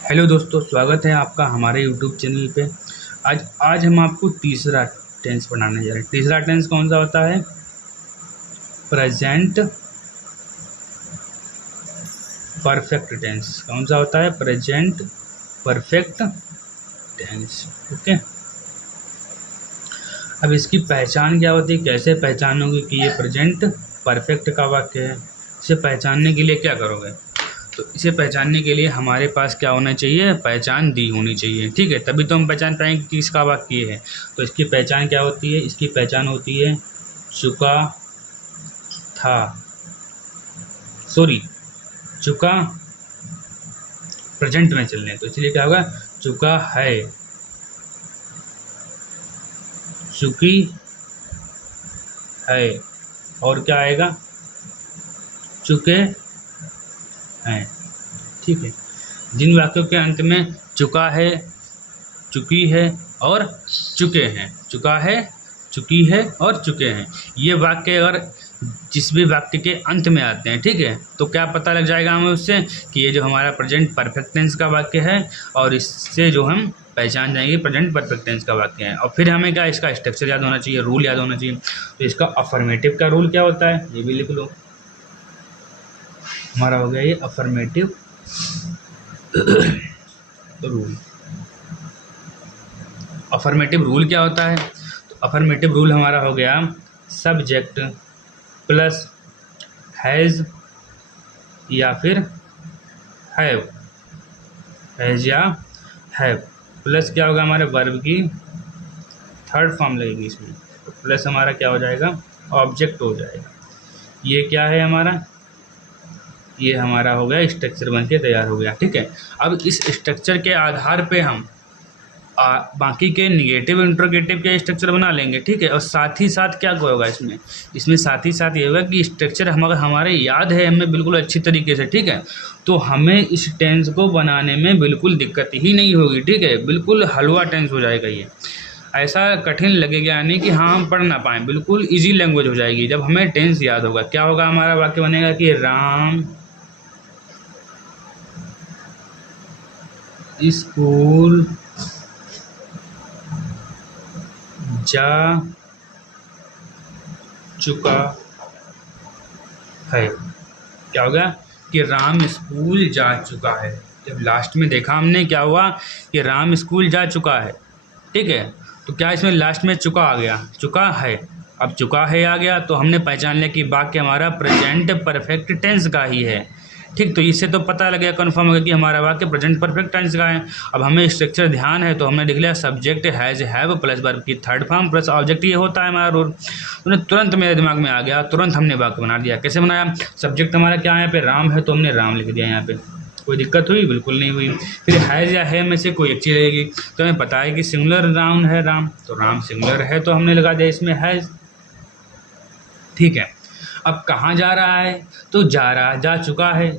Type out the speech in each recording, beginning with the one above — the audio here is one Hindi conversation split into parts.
हेलो दोस्तों, स्वागत है आपका हमारे यूट्यूब चैनल पे। आज हम आपको तीसरा टेंस पढ़ाने जा रहे हैं। तीसरा टेंस कौन सा होता है? Present perfect tense. कौन सा होता है? Present perfect tense. ओके, अब इसकी पहचान क्या होती है, कैसे पहचानोगे कि ये प्रेजेंट परफेक्ट का वाक्य है? इसे पहचानने के लिए क्या करोगे? तो इसे पहचानने के लिए हमारे पास क्या होना चाहिए? पहचान दी होनी चाहिए। ठीक है, तभी तो हम पहचान पाएंगे कि इसका वाक्य ये है। तो इसकी पहचान क्या होती है? इसकी पहचान होती है चुका था, सॉरी चुका प्रेजेंट में चलने, तो इसलिए क्या होगा? चुका है, चुकी है, और क्या आएगा? चुके हैं। ठीक है, जिन वाक्यों के अंत में चुका है, चुकी है और चुके हैं, चुका है, चुकी है और चुके हैं, ये वाक्य अगर जिस भी वाक्य के अंत में आते हैं, ठीक है, तो क्या पता लग जाएगा हमें उससे कि ये जो हमारा प्रेजेंट परफेक्ट टेंस का वाक्य है, और इससे जो हम पहचान जाएंगे प्रेजेंट परफेक्ट टेंस का वाक्य है। और फिर हमें क्या, इसका स्ट्रक्चर याद होना चाहिए, रूल याद होना चाहिए। तो इसका अफर्मेटिव का रूल क्या होता है, ये भी लिख लो। हमारा हो गया ये अफर्मेटिव रूल। अफर्मेटिव रूल क्या होता है? तो अफर्मेटिव रूल हमारा हो गया सब्जेक्ट प्लस हैज़ या फिर हैव, हैज़ या हैव प्लस क्या होगा? हमारे वर्ब की थर्ड फॉर्म लगेगी इसमें, तो प्लस हमारा क्या हो जाएगा? ऑब्जेक्ट हो जाएगा। ये क्या है हमारा? ये हमारा हो गया स्ट्रक्चर बन के तैयार हो गया। ठीक है, अब इस स्ट्रक्चर के आधार पे हम बाकी के निगेटिव इंट्रोगेटिव के स्ट्रक्चर बना लेंगे। ठीक है, और साथ ही साथ क्या होगा इसमें साथ ही साथ ये होगा कि स्ट्रक्चर हमारे याद है हमें बिल्कुल अच्छी तरीके से। ठीक है, तो हमें इस टेंस को बनाने में बिल्कुल दिक्कत ही नहीं होगी। ठीक है, बिल्कुल हलवा टेंस हो जाएगा ये, ऐसा कठिन लगेगा नहीं कि हाँ हम पढ़ ना पाएँ, बिल्कुल ईजी लैंग्वेज हो जाएगी जब हमें टेंस याद होगा। क्या होगा? हमारा वाक्य बनेगा कि राम स्कूल जा चुका है। क्या होगा? कि राम स्कूल जा चुका है। जब लास्ट में देखा हमने, क्या हुआ? कि राम स्कूल जा चुका है। ठीक है, तो क्या इसमें लास्ट में चुका आ गया? चुका है। अब चुका है आ गया तो हमने पहचान लिया कि वाक्य हमारा प्रेजेंट परफेक्ट टेंस का ही है। ठीक, तो इससे तो पता लग गया, कन्फर्म हो गया कि हमारा वाक्य प्रेजेंट परफेक्ट टेंस का है। अब हमें स्ट्रक्चर ध्यान है तो हमने लिख लिया subject has have plus verb की थर्ड फॉर्म प्लस ऑब्जेक्ट, ये होता है हमारा रूल। तो तुरंत मेरे दिमाग में आ गया, तुरंत हमने वाक्य बना दिया। कैसे बनाया? सब्जेक्ट हमारा क्या है यहाँ पे? राम है, तो हमने राम लिख दिया यहाँ पे। कोई दिक्कत हुई? बिल्कुल नहीं हुई। फिर हैज़ या है में से कोई एक चीज़ रहेगी, तो हमें पता है कि सिंगुलर नाउन है राम, तो राम सिंगुलर है तो हमने लगा दिया इसमें हैज़। ठीक है, अब कहाँ जा रहा है? तो जा चुका है।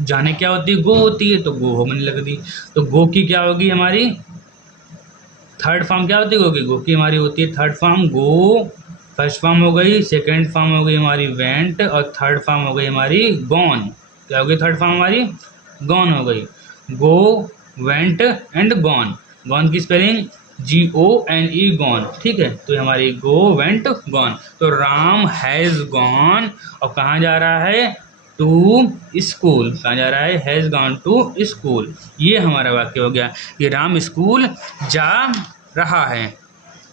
जाने क्या होती है? गो होती है, तो गो होने लग दी। तो गो की क्या होगी हमारी थर्ड फॉर्म? क्या होती है गो की? गो की हमारी होती है थर्ड फॉर्म गो। फर्स्ट फॉर्म हो गई, सेकंड फॉर्म हो गई हमारी वेंट, और थर्ड फॉर्म हो गई हमारी गॉन। क्या हो गई थर्ड फॉर्म हमारी? गॉन हो गई। गो, वेंट एंड गॉन। गॉन की स्पेलिंग GONE, गॉन। ठीक है, तो हमारी गो वेंट गॉन। तो राम हैज़ गॉन, और कहाँ जा रहा है? To school. कहाँ जा रहा है? Has gone to school. ये हमारा वाक्य हो गया कि राम स्कूल जा रहा है,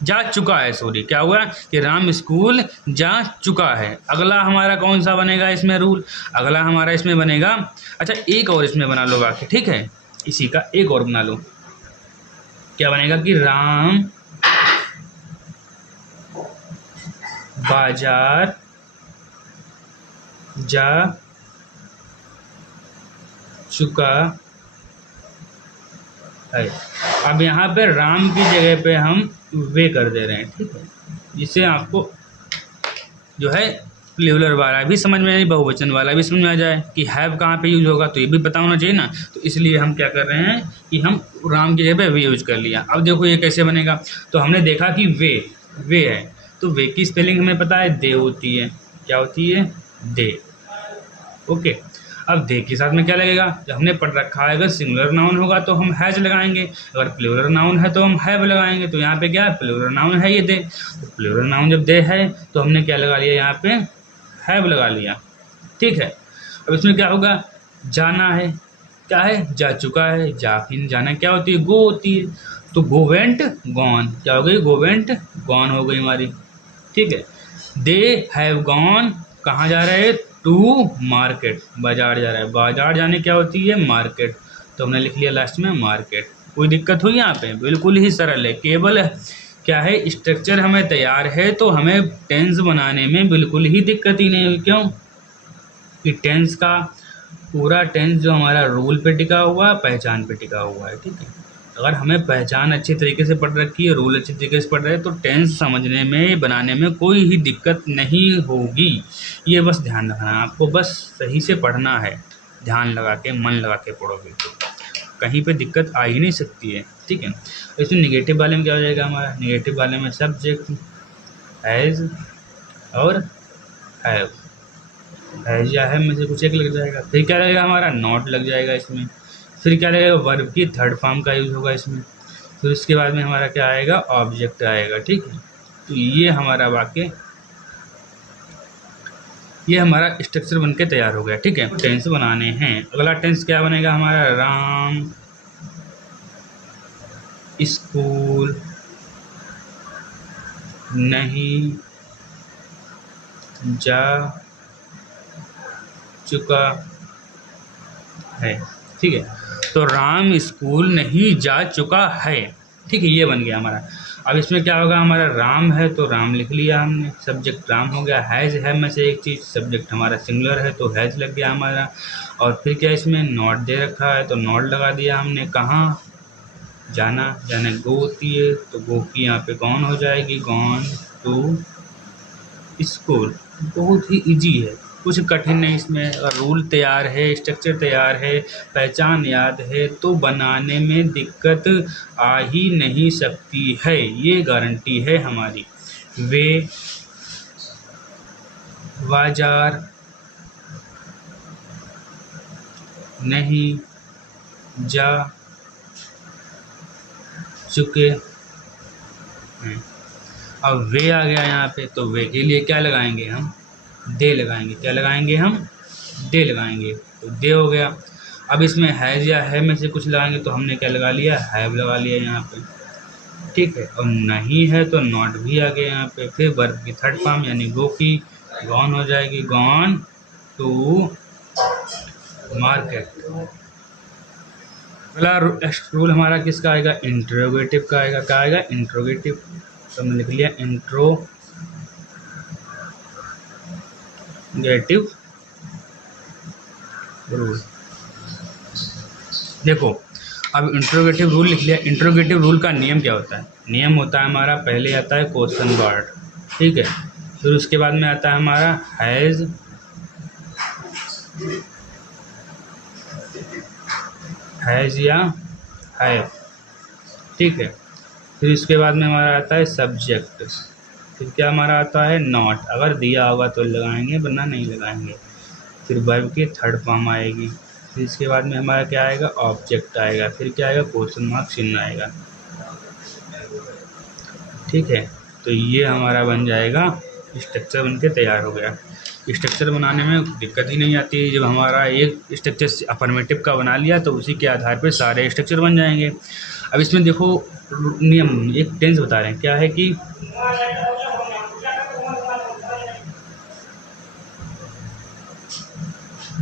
जा चुका है, सॉरी क्या हुआ? कि राम स्कूल जा चुका है। अगला हमारा कौन सा बनेगा इसमें रूल? अगला हमारा इसमें बनेगा, अच्छा एक और इसमें बना लो वाक्य। ठीक है, इसी का एक और बना लो। क्या बनेगा? कि राम बाजार जा चुका है। अब यहाँ पे राम की जगह पे हम वे कर दे रहे हैं। ठीक है, जिससे आपको जो है प्लूरल वाला भी समझ में आए, बहुवचन वाला भी समझ में आ जाए कि हैव कहाँ पे यूज होगा, तो ये भी पता होना चाहिए ना। तो इसलिए हम क्या कर रहे हैं कि हम राम की जगह पे वे यूज कर लिया। अब देखो ये कैसे बनेगा। तो हमने देखा कि वे है, तो वे की स्पेलिंग हमें पता है दे होती है। क्या होती है? दे। ओके, अब दे के साथ में क्या लगेगा, जब हमने पढ़ रखा है अगर सिंगुलर नाउन होगा तो हम हैज लगाएंगे, अगर प्लूरल नाउन है तो हम हैव लगाएंगे। तो यहाँ पे क्या है, प्लूरल नाउन है ये दे, तो प्लूरल नाउन जब दे है तो हमने क्या लगा लिया, यहाँ पे हैव लगा लिया। ठीक है, अब इसमें क्या होगा, जाना है, क्या है, जा चुका है, जा फिर जाना क्या होती है, गो होती है, तो गो वेंट गॉन क्या हो गई, गो वेंट गॉन हो गई हमारी। ठीक है, दे हैव गॉन कहाँ जा रहे हैं, टू मार्केट, बाजार जा रहा है, बाजार जाने क्या होती है, मार्केट, तो हमने लिख लिया लास्ट में मार्केट। कोई दिक्कत हुई यहाँ पे, बिल्कुल ही सरल है, केवल क्या है, स्ट्रक्चर हमें तैयार है तो हमें टेंस बनाने में बिल्कुल ही दिक्कत ही नहीं हुई। क्यों कि टेंस का पूरा टेंस जो हमारा रूल पे टिका हुआ है, पहचान पे टिका हुआ है। ठीक है, अगर हमें पहचान अच्छी तरीके से पढ़ रखी है, रूल अच्छी तरीके से पढ़ रहे हैं, तो टेंस समझने में बनाने में कोई ही दिक्कत नहीं होगी। ये बस ध्यान रखना है आपको, बस सही से पढ़ना है, ध्यान लगा के मन लगा के पढ़ोगे तो कहीं पे दिक्कत आ ही नहीं सकती है। ठीक है, इसमें निगेटिव वाले में क्या हो जाएगा हमारा, निगेटिव वाले में सब्जेक्ट हैज़ और हैव, हैज़ या हैव में से कुछ एक लग जाएगा, फिर क्या लगेगा हमारा, नॉट लग जाएगा इसमें, फिर क्या लगेगा, वर्ब की थर्ड फॉर्म का यूज़ होगा इसमें, फिर उसके बाद में हमारा क्या आएगा, ऑब्जेक्ट आएगा। ठीक है, तो ये हमारा वाक्य, ये हमारा स्ट्रक्चर बन के तैयार हो गया। ठीक है, टेंस बनाने हैं, अगला टेंस क्या बनेगा हमारा, राम स्कूल नहीं जा चुका है। ठीक है, तो राम स्कूल नहीं जा चुका है। ठीक है, ये बन गया हमारा। अब इसमें क्या होगा हमारा, राम है तो राम लिख लिया हमने, सब्जेक्ट राम हो गया, हैज़ है में से एक चीज़, सब्जेक्ट हमारा सिंगुलर है तो हैज़ लग गया हमारा, और फिर क्या इसमें नॉट दे रखा है तो नॉट लगा दिया हमने, कहाँ जाना, जाने गो होती है तो गो की यहाँ पे गॉन हो जाएगी, गॉन टू स्कूल। बहुत ही इजी है, कुछ कठिन नहीं इसमें, और रूल तैयार है, स्ट्रक्चर तैयार है, पहचान याद है, तो बनाने में दिक्कत आ ही नहीं सकती है, ये गारंटी है हमारी। वे बाजार नहीं जा चुके हैं। अब वे आ गया यहाँ पे, तो वे के लिए क्या लगाएंगे हम, दे लगाएंगे, क्या लगाएंगे हम, दे लगाएंगे, तो दे हो गया। अब इसमें हैज़ या है में से कुछ लगाएंगे तो हमने क्या लगा लिया, हैव लगा लिया यहाँ पे। ठीक है, और नहीं है तो नॉट भी आ गया यहाँ पे, फिर वर्ब की थर्ड फॉर्म यानी गो की गॉन हो जाएगी, गॉन टू मार्केट। अगला रूल हमारा किसका आएगा, इंट्रोगेटिव का आएगा, क्या आएगा, इंट्रोगेटिव, तो हमने लिख लिया इंट्रोगेटिव रूल। देखो अब इंट्रोगेटिव रूल लिख लिया, इंट्रोगेटिव रूल का नियम क्या होता है, नियम होता है हमारा, पहले आता है क्वेश्चन वर्ड, ठीक है, फिर उसके बाद में आता है हमारा हैज़ या हैव, ठीक है, फिर इसके बाद में हमारा आता है सब्जेक्ट, फिर क्या हमारा आता है नॉट, अगर दिया होगा तो लगाएंगे वरना नहीं लगाएंगे, फिर वर्ब की थर्ड फॉर्म आएगी, फिर इसके बाद में हमारा क्या आएगा, ऑब्जेक्ट आएगा, फिर क्या आएगा, क्वेश्चन मार्क चिन्ह आएगा। ठीक है, तो ये हमारा बन जाएगा, स्ट्रक्चर बन के तैयार हो गया। स्ट्रक्चर बनाने में दिक्कत ही नहीं आती है, जब हमारा एक स्ट्रक्चर अफर्मेटिव का बना लिया तो उसी के आधार पर सारे स्ट्रक्चर बन जाएंगे। अब इसमें देखो नियम, एक टेंस बता रहे हैं, क्या है कि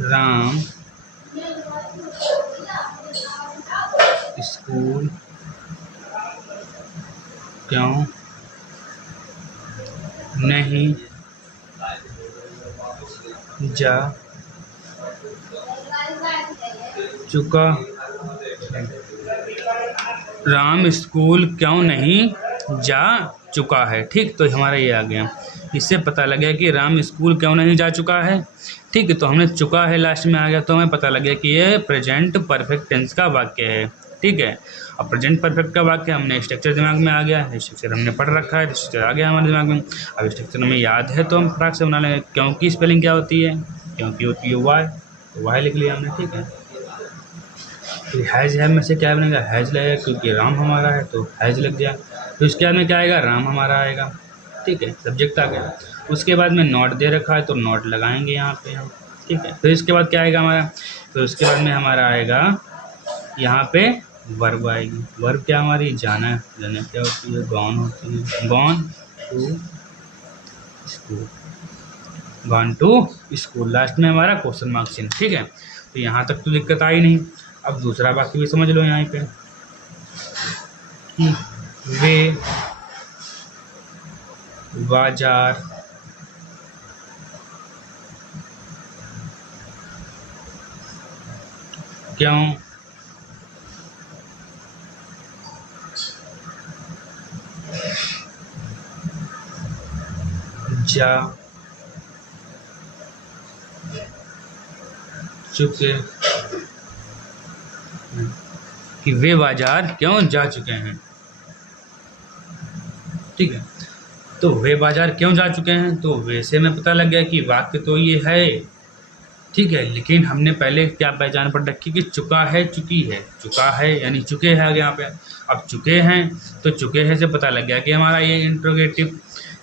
राम स्कूल क्यों नहीं जा चुका है, राम स्कूल क्यों नहीं जा चुका है। ठीक, तो हमारा ये आ गया, इससे पता लग गया कि राम स्कूल क्यों नहीं जा चुका है। ठीक है, तो हमने चुका है लास्ट में आ गया, तो हमें पता लग गया कि ये प्रेजेंट परफेक्ट टेंस का वाक्य है। ठीक है, अब प्रेजेंट परफेक्ट का वाक्य हमने स्ट्रक्चर दिमाग में आ गया, स्ट्रक्चर हमने पढ़ रखा है, स्ट्रक्चर आ गया हमारे दिमाग में, अब स्ट्रक्चर हमें याद है तो हम फटाक से बना लेंगे। क्योंकि स्पेलिंग क्या होती है, क्योंकि होती है वाई, तो वाई लिख लिया हमने, ठीक है। तो हैज है में से क्या बनेगा, हैज लगेगा, क्योंकि राम हमारा है तो हैज लग गया। तो इसके बाद में क्या आएगा, राम हमारा आएगा, ठीक है, सब्जेक्ट आ गया। उसके बाद में नॉट दे रखा है तो नॉट लगाएंगे यहाँ पे हम, ठीक है। फिर इसके बाद क्या आएगा हमारा, फिर उसके बाद में हमारा आएगा यहाँ पे वर्ब आएगी। वर्ब क्या हमारी, जाना है, जाना क्या होती है, गॉन होती है, gone to school, gone to school. Last में हमारा क्वेश्चन मार्क चिन्ह, ठीक है। तो यहाँ तक तो दिक्कत आई नहीं। अब दूसरा वाक्य भी समझ लो यहाँ पे कि वे बाजार क्यों जा चुके हैं, कि वे बाजार क्यों जा चुके हैं, ठीक है। तो वे बाजार क्यों जा चुके हैं, तो वैसे में पता लग गया कि वाक्य तो ये है, ठीक है, लेकिन हमने पहले क्या पहचान पढ़ रखी कि चुका है, चुकी है, चुका है यानी चुके हैं आगे यहाँ पे। अब चुके हैं तो चुके हैं से पता लग गया कि हमारा ये इंट्रोगेटिव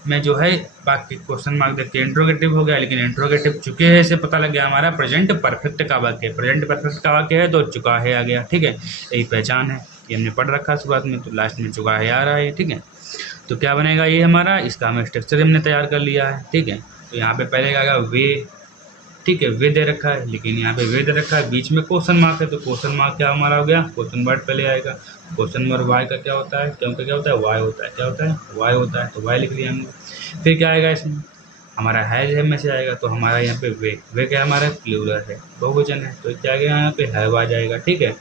में जो है बाकी क्वेश्चन मार्क देख के इंट्रोगेटिव हो गया, लेकिन इंट्रोगेटिव चुके हैं से पता लग गया हमारा प्रेजेंट परफेक्ट का वाक्य, प्रेजेंट परफेक्ट का वाक्य है तो चुका है आ गया, ठीक है। यही पहचान है, ये हमने पढ़ रखा शुरुआत में, तो लास्ट में चुका है आ रहा है, ठीक है। तो क्या बनेगा ये हमारा, इसका हमें स्ट्रक्चर हमने तैयार कर लिया है, ठीक है। तो यहाँ पे पहले क्या आएगा वे, ठीक है, वे दे रखा है, लेकिन यहाँ पे वे दे रखा है, बीच में क्वेश्चन मार्क है, तो क्वेश्चन मार्क क्या हमारा हो गया, क्वेश्चन वर्ड पहले आएगा। क्वेश्चन वर्ड वाई का क्या होता है, क्योंकि क्या होता है, वाई होता है, क्या होता है, वाई होता है, तो वाई लिख लिया हमने। फिर क्या आएगा इसमें, हमारा हैज है में से आएगा, तो हमारा यहाँ पे वे क्या हमारा प्लूरल है, बहुवचन है, तो क्या आएगा यहाँ पे हैव आ जाएगा, ठीक है।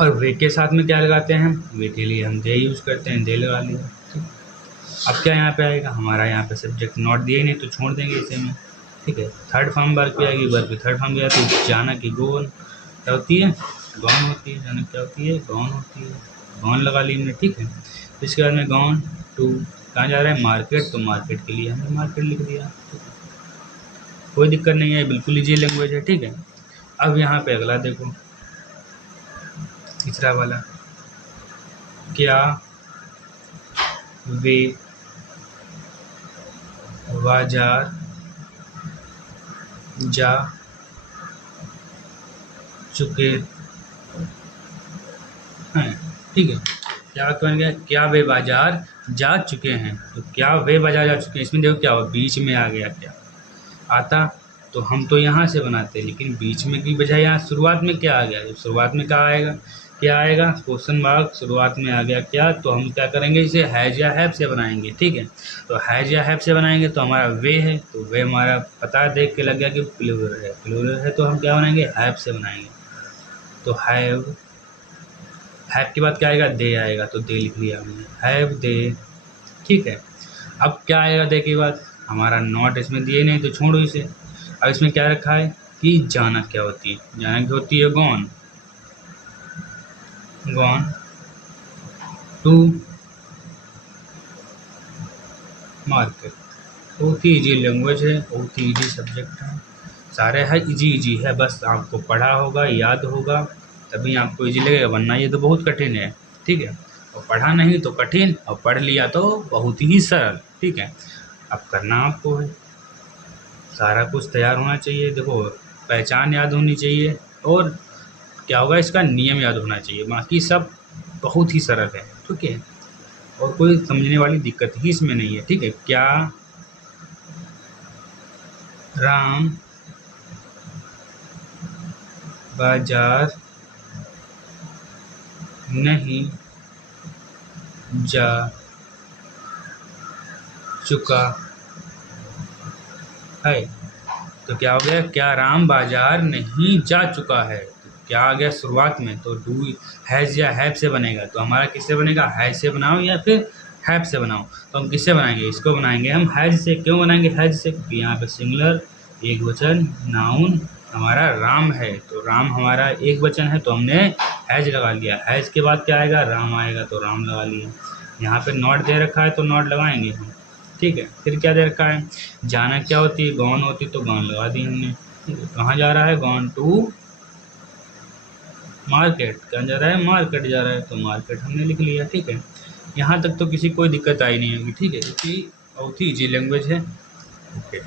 और वे के साथ में क्या लगाते हैं, वे के लिए हम दे यूज़ करते हैं, दे लगा लिया, ठीक। अब क्या यहाँ पे आएगा, हमारा यहाँ पे सब्जेक्ट नॉट दिए ही नहीं तो छोड़ देंगे इसे में, ठीक है। थर्ड फॉर्म वर्ब पे आएगी, वर्ब पे थर्ड फॉर्म गया तो जाना की गोन क्या होती है, गॉन होती है, जाना क्या होती है, गॉन होती है, गॉन लगा ली हमने, ठीक है। इसके बाद में गॉन टू कहाँ जा रहा है, मार्केट, तो मार्केट के लिए हमने मार्केट लिख दिया, ठीक है। कोई दिक्कत नहीं है, बिल्कुल ईजी लैंग्वेज है, ठीक है। अब यहाँ पे अगला देखो, तीसरा वाला, क्या वे बाजार जा चुके हैं, ठीक है। क्या बन गया, क्या वे बाजार जा चुके हैं, तो क्या वे बाजार जा चुके हैं, इसमें देखो क्या हुआ, बीच में आ गया, क्या आता तो हम तो यहाँ से बनाते हैं, लेकिन बीच में की बजाय यहाँ शुरुआत में क्या आ गया, तो शुरुआत में क्या आएगा, क्या आएगा, क्वेश्चन मार्क शुरुआत में आ गया क्या, तो हम क्या करेंगे, इसे हैज या हैव से बनाएंगे, ठीक है। तो हैज या हैव से बनाएंगे तो हमारा वे है, तो वे हमारा पता देख के लग गया कि प्लूरल है, प्लूरल है तो हम क्या बनाएंगे, हैव से बनाएंगे। तो हैव के बाद क्या आएगा, दे आएगा, तो दे लिख लिया हमने, हैव दे, ठीक है। अब क्या आएगा दे के बाद, हमारा नॉट इसमें दिए नहीं तो छोड़ो इसे। अब इसमें क्या रखा है कि जाना क्या होती है, जाना क्या होती है, गॉन, गॉन टू मार्केट। बहुत ही ईजी लैंग्वेज है, बहुत ही ईजी सब्जेक्ट है, सारे है ईजी है, बस आपको पढ़ा होगा, याद होगा, तभी आपको ईजी लगेगा, वरना ये तो बहुत कठिन है, ठीक है। और पढ़ा नहीं तो कठिन, और पढ़ लिया तो बहुत ही सरल, ठीक है। अब करना आपको है, सारा कुछ तैयार होना चाहिए, देखो पहचान याद होनी चाहिए, और क्या होगा, इसका नियम याद होना चाहिए, बाकी सब बहुत ही सरल है, ठीक है। और कोई समझने वाली दिक्कत ही इसमें नहीं है, ठीक है। क्या राम बाजार नहीं जा चुका है, तो क्या हो गया, क्या राम बाजार नहीं जा चुका है, तो क्या आ गया शुरुआत में, तो डू हैज़ या हैव से बनेगा, तो हमारा किससे बनेगा, हैज़ से बनाओ या फिर हैव से बनाओ, तो हम किससे बनाएंगे, इसको बनाएंगे हम हैज़ से। क्यों बनाएंगे हैज़ से, क्योंकि यहाँ पे सिंगुलर एक वचन नाउन हमारा राम है, तो राम हमारा एक वचन है, तो हमने हैज़ लगा लिया। हैज़ के बाद क्या आएगा, राम आएगा, तो राम लगा लिया। यहाँ पे नॉट दे रखा है तो नॉट लगाएंगे हम, ठीक है। फिर क्या दे रखा है, जाना क्या होती है, गॉन होती, तो गॉन लगा दी हमने। ठीक है, कहाँ जा रहा है, गॉन टू मार्केट, कहाँ जा रहा है, मार्केट जा रहा है, तो मार्केट हमने लिख लिया। ठीक है, यहाँ तक तो किसी कोई दिक्कत आई नहीं होगी। ठीक है, क्योंकि बहुत ही ईजी लैंग्वेज है। ओके,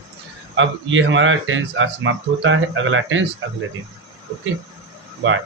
अब ये हमारा टेंस आज समाप्त होता है, अगला टेंस अगले दिन। Okay, bye.